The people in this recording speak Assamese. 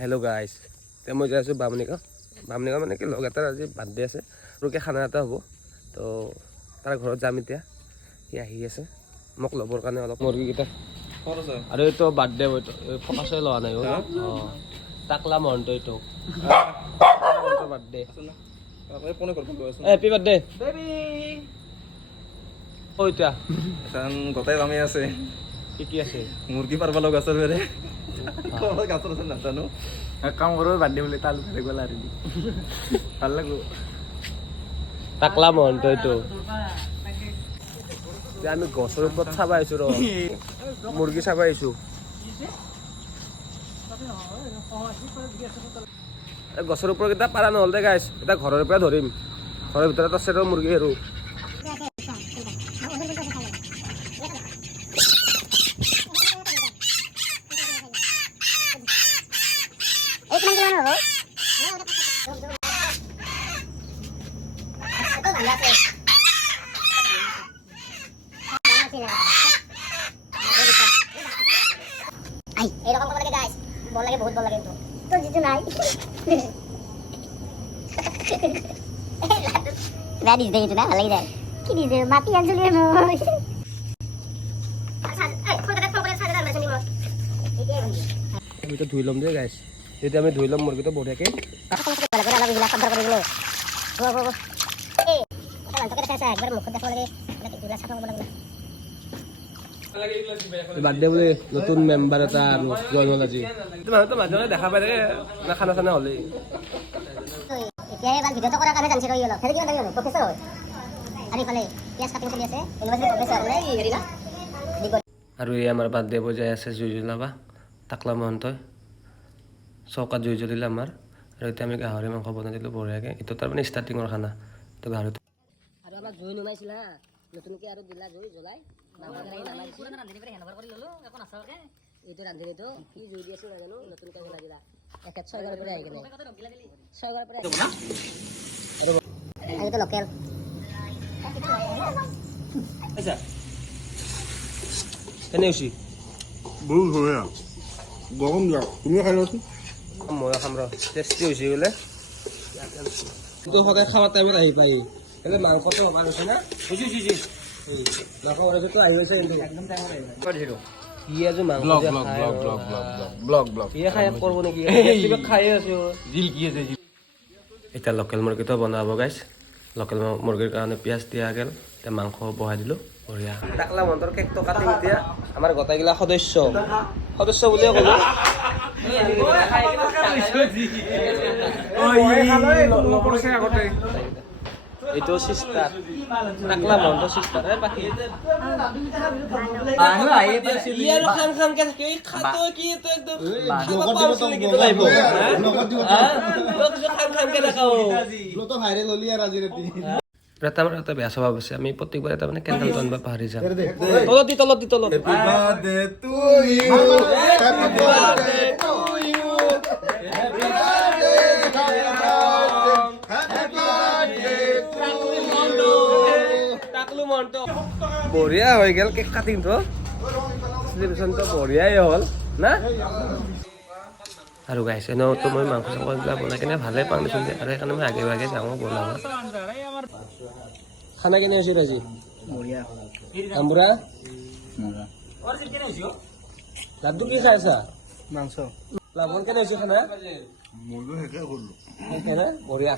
হেল্ল' গাইজ, এতিয়া মই যাই আছোঁ বামনিগাঁও মানে কি লগ এটাৰ আজি বাৰ্থডে আছে, সৰুকৈ খানা এটা হ'ব। তো তাৰ ঘৰত যাম এতিয়া। সি আহি আছে মোক ল'বৰ কাৰণে অলপ মুৰ্গীকেইটা। আৰু এইটো বাৰ্থডে ফকাছে লোৱা নাই অঁ টাকলা মহন্ত এইটো বাৰ্থডে। হেপী বাৰ্থডে এতিয়া গোটেই কামেই আছে। কি আছে? মুৰ্গী পাৰব লগা আছে বেৰে গাছৰ আছে নাজানো। কাম কৰিব বাৰ্থডে বুলি তালু ফেলে গ'ল আৰু ভাল লাগব। টাকলা মহন্ত এইটো। আমি গছৰ ওপৰত চাব আহিছোঁ ৰ মুৰ্গী চাব আহিছোঁ। গছৰ ওপৰত কেইটা পাৰা নহ'ল দে গাইছ, এতিয়া ঘৰৰ পৰা ধৰিম। ঘৰৰ ভিতৰত আছে ৰ মুৰ্গী আৰু এরকম করবো গাইস, বল লাগে বহুত বল লাগে তো তো জিতু নাই ব্যাডিস দেই তো না ভালো লাগে কি দিছে মাটি আনছলি মই আমি তো ধুই ল'ম দেই গাইছ। এতিয়া আমি ধুই ল'ম মুৰ্গীটো বঢ়িয়াকৈ। বাৰ্থডে বুলি নতুন মেম্বাৰ এটা জইন হ'ল আজি। মানুহটো মাজে মাজে দেখা পাই থাকে না খানা চানা হ'লেই। আৰু এই আমাৰ বাৰ্থডে বজাই আছে জুই জ্বলাবা টাকলা মহন্তই। চৌকাত জুই জ্বলিলে আমাৰ। আৰু এতিয়া আমি গাহৰি মাংস বনাই দিলোঁ বঢ়িয়াকৈ। এইটো তাৰমানে ষ্টাৰ্টিঙৰ খানা। তো গাহৰিটো আৰু আমাক জুই নুমাইছিল হা, নতুনকৈ আৰু দিলা জুই জ্বলাই এইটো ৰান্ধনিটো কি জুই দি আছিল নাজানো, নতুনকৈ জ্বলাই দিলা। এখেত 6 ঘৰৰ পৰা আহি কেনে 6 ঘৰৰ পৰা এইটো লোকেল কেনে হৈছে? বহুত ধুনীয়া গৰম দিয়া, তুমি খাই লোৱাচোন। ময়ো খাম ৰ, টেষ্টি হৈছে বোলে। কিন্তু সদায় খাৱাৰ টাইমত আহি পাই এনে মাংসটো হ'ব হৈছে না মাংসটো আহি গৈছে কিন্তু কি আজি মাংস খাই কৰিব নেকি খায়ে আছো। এতিয়া লোকেল মুৰ্গীটো বনাব গাইছ। লোকেল মুৰ্গীৰ কাৰণে পিঁয়াজ দিয়া গ'ল, এতিয়া মাংস বহাই দিলোঁ বঢ়িয়া। টাকলা মন্টৰ কেকটো কাটিম এতিয়া। আমাৰ গোটেইগিলা সদস্য বুলিয়ে ক'লোঁ। এইটো চিষ্টাৰ টাকলা মন্টৰ চিষ্টাৰ বাকী আৰু খাম খামকে থাকে খাতো কি একদম এটা বেয়া স্বভাৱ আছে, আমি প্ৰত্যেকবাৰ এটা মানে কেণ্ডেলটো আনিব পাহৰি যাম। তলত দি বঢ়িয়া হৈ গ'ল কেক কাটিংটো, চেলিব্ৰেশ্যনটো বঢ়িয়াই হ'ল না। আৰু গাইছে নতো মই মাংস চাংসবিলাক বনাই কিনে ভালে পাওঁ দেচোন, আৰু সেইকাৰণে মই আগে ভাগে যাওঁ বনাব। খানা কেনে হৈছে আজি? আমবুৰা লাড্ডু কি খাই আছা? মাংস লাভন কেনে হৈছে খানা? মুৰ্গী শেষে কৰিলোঁ। বঢ়িয়া।